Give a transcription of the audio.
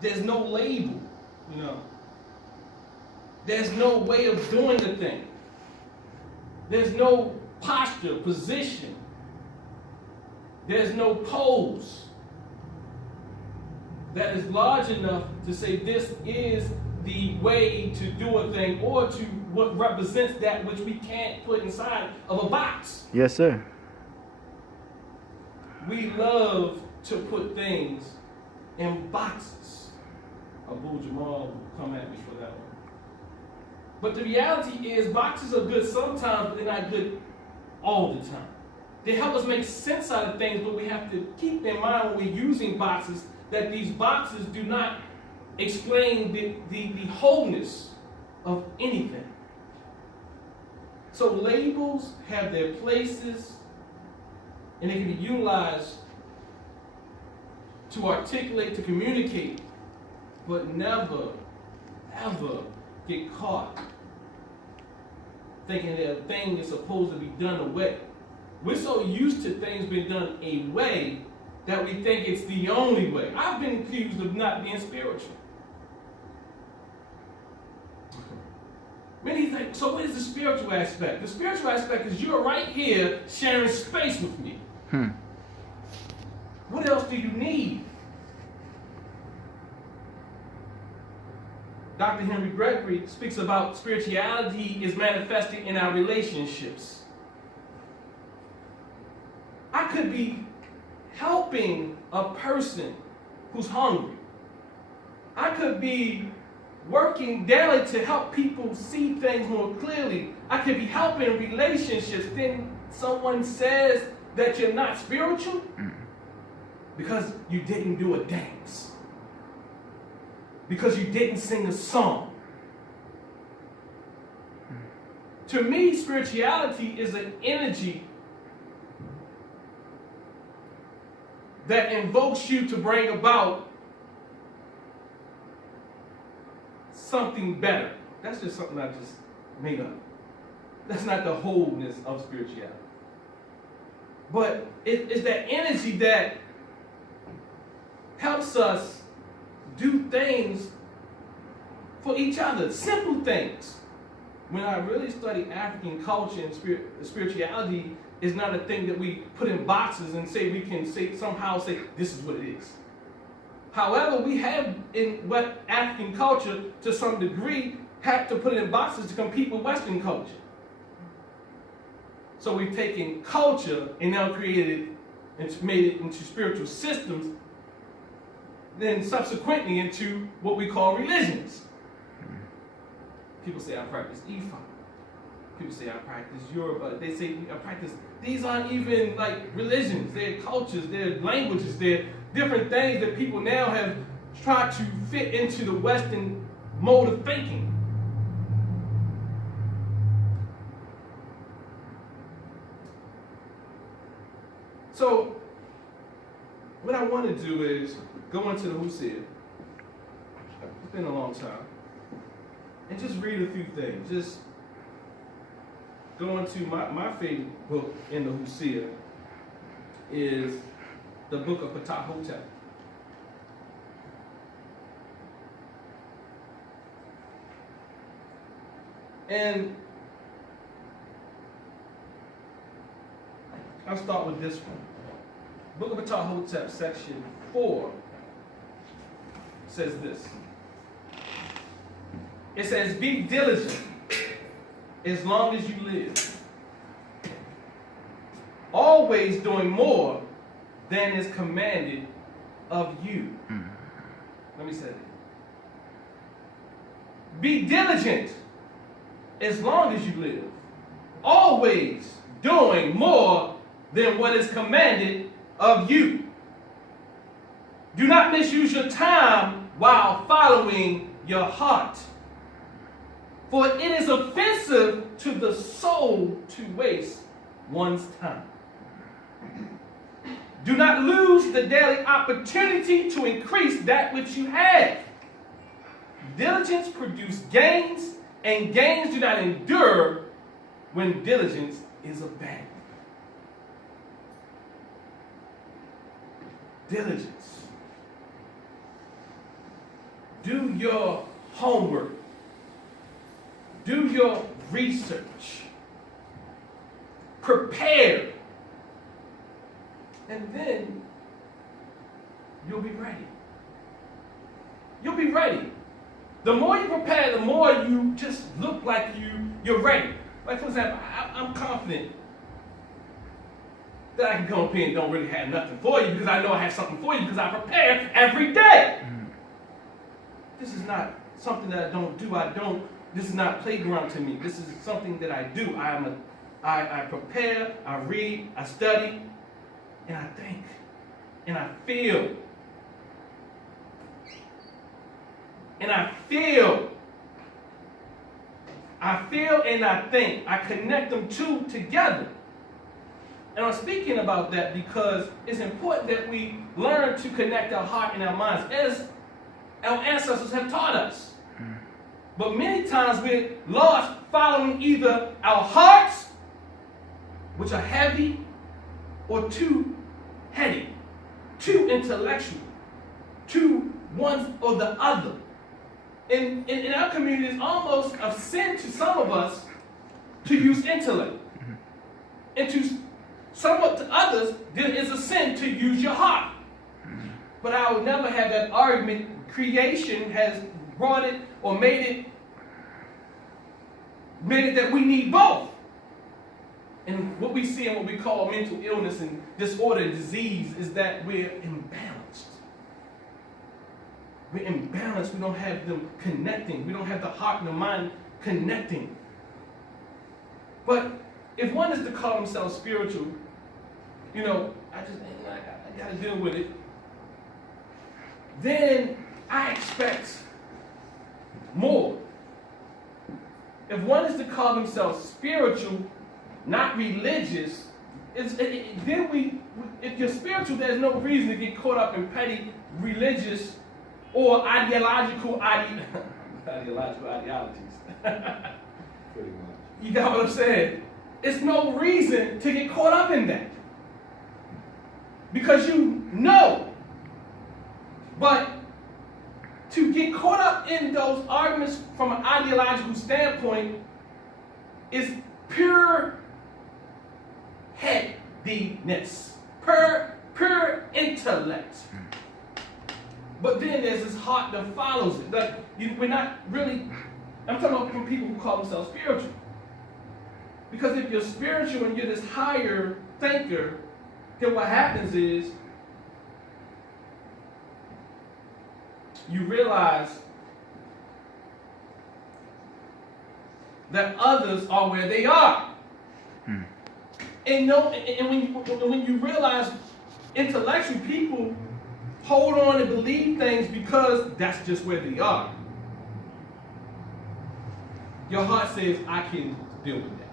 There's no label, you know. There's no way of doing the thing. There's no posture, position. There's no pose that is large enough to say this is the way to do a thing, or to what represents that which we can't put inside of a box. Yes, sir. We love to put things in boxes. Abu Jamal will come at me for that one. But the reality is boxes are good sometimes, but they're not good all the time. They help us make sense out of things, but we have to keep in mind when we're using boxes that these boxes do not explain the wholeness of anything. So labels have their places, and they can be utilized to articulate, to communicate, but never, ever get caught thinking that a thing is supposed to be done away. We're so used to things being done a way that we think it's the only way. I've been accused of not being spiritual. Many think, so what is the spiritual aspect? The spiritual aspect is you're right here sharing space with me. What else do you need? Dr. Henry Gregory speaks about spirituality is manifested in our relationships. I could be helping a person who's hungry. I could be working daily to help people see things more clearly. I could be helping relationships. Then someone says that you're not spiritual because you didn't do a dance, because you didn't sing a song. To me, spirituality is an energy that invokes you to bring about something better. That's just something I just made up. That's not the wholeness of spirituality. But it's that energy that helps us do things for each other, simple things. When I really study African culture and spirituality, is not a thing that we put in boxes and say we can somehow say this is what it is. However, we have in what African culture, to some degree, had to put it in boxes to compete with Western culture. So we've taken culture and now created and made it into spiritual systems, then subsequently into what we call religions. People say I practice Ifa. People say I practice Yoruba. They say I practice. These aren't even like religions. They're cultures. They're languages. They're different things that people now have tried to fit into the Western mode of thinking. So, what I want to do is go into the Hussein. It's been a long time. And just read a few things. Just go into my favorite book in the Hussein is the book of Ptah-Hotep. And I'll start with this one. Book of Ptah-Hotep, section 4, says this. It says, be diligent as long as you live, always doing more than is commanded of you. Let me say that. Be diligent as long as you live, always doing more than what is commanded of you. Do not misuse your time while following your heart, for it is offensive to the soul to waste one's time. Do not lose the daily opportunity to increase that which you have. Diligence produces gains, and gains do not endure when diligence is abandoned. Diligence. do your homework. Do your research. Prepare. And then you'll be ready. You'll be ready. The more you prepare, the more you just look like you're ready. Like, for example, I'm confident that I can come up here and don't really have nothing for you because I know I have something for you because I prepare every day. This is not something that I don't do. This is not playground to me. This is something that I do. I prepare, I read, I study, and I think, and I feel. And I feel and I think. I connect them two together. And I'm speaking about that because it's important that we learn to connect our heart and our minds as our ancestors have taught us. But many times we're lost following either our hearts, which are heavy, or too heady, too intellectual, too one or the other. In our community, it's almost a sin to some of us to use intellect. And to somewhat to others, there is a sin to use your heart. But I would never have that argument. Creation has brought it or made it that we need both. And what we see and what we call mental illness and disorder and disease is that we're imbalanced. We're imbalanced. We don't have them connecting. We don't have the heart and the mind connecting. But if one is to call themselves spiritual, I got to deal with it. Then I expect more. If one is to call themselves spiritual, not religious, if you're spiritual, there's no reason to get caught up in petty religious or ideological ideologies. Pretty much. You got what I'm saying? It's no reason to get caught up in that. Because you know. But to get caught up in those arguments from an ideological standpoint is pure headiness, pure intellect. But then there's this heart that follows it. We're not really, I'm talking about from people who call themselves spiritual. Because if you're spiritual and you're this higher thinker, then what happens is you realize that others are where they are. And when you realize intellectual people hold on and believe things because that's just where they are. Your heart says, I can deal with that.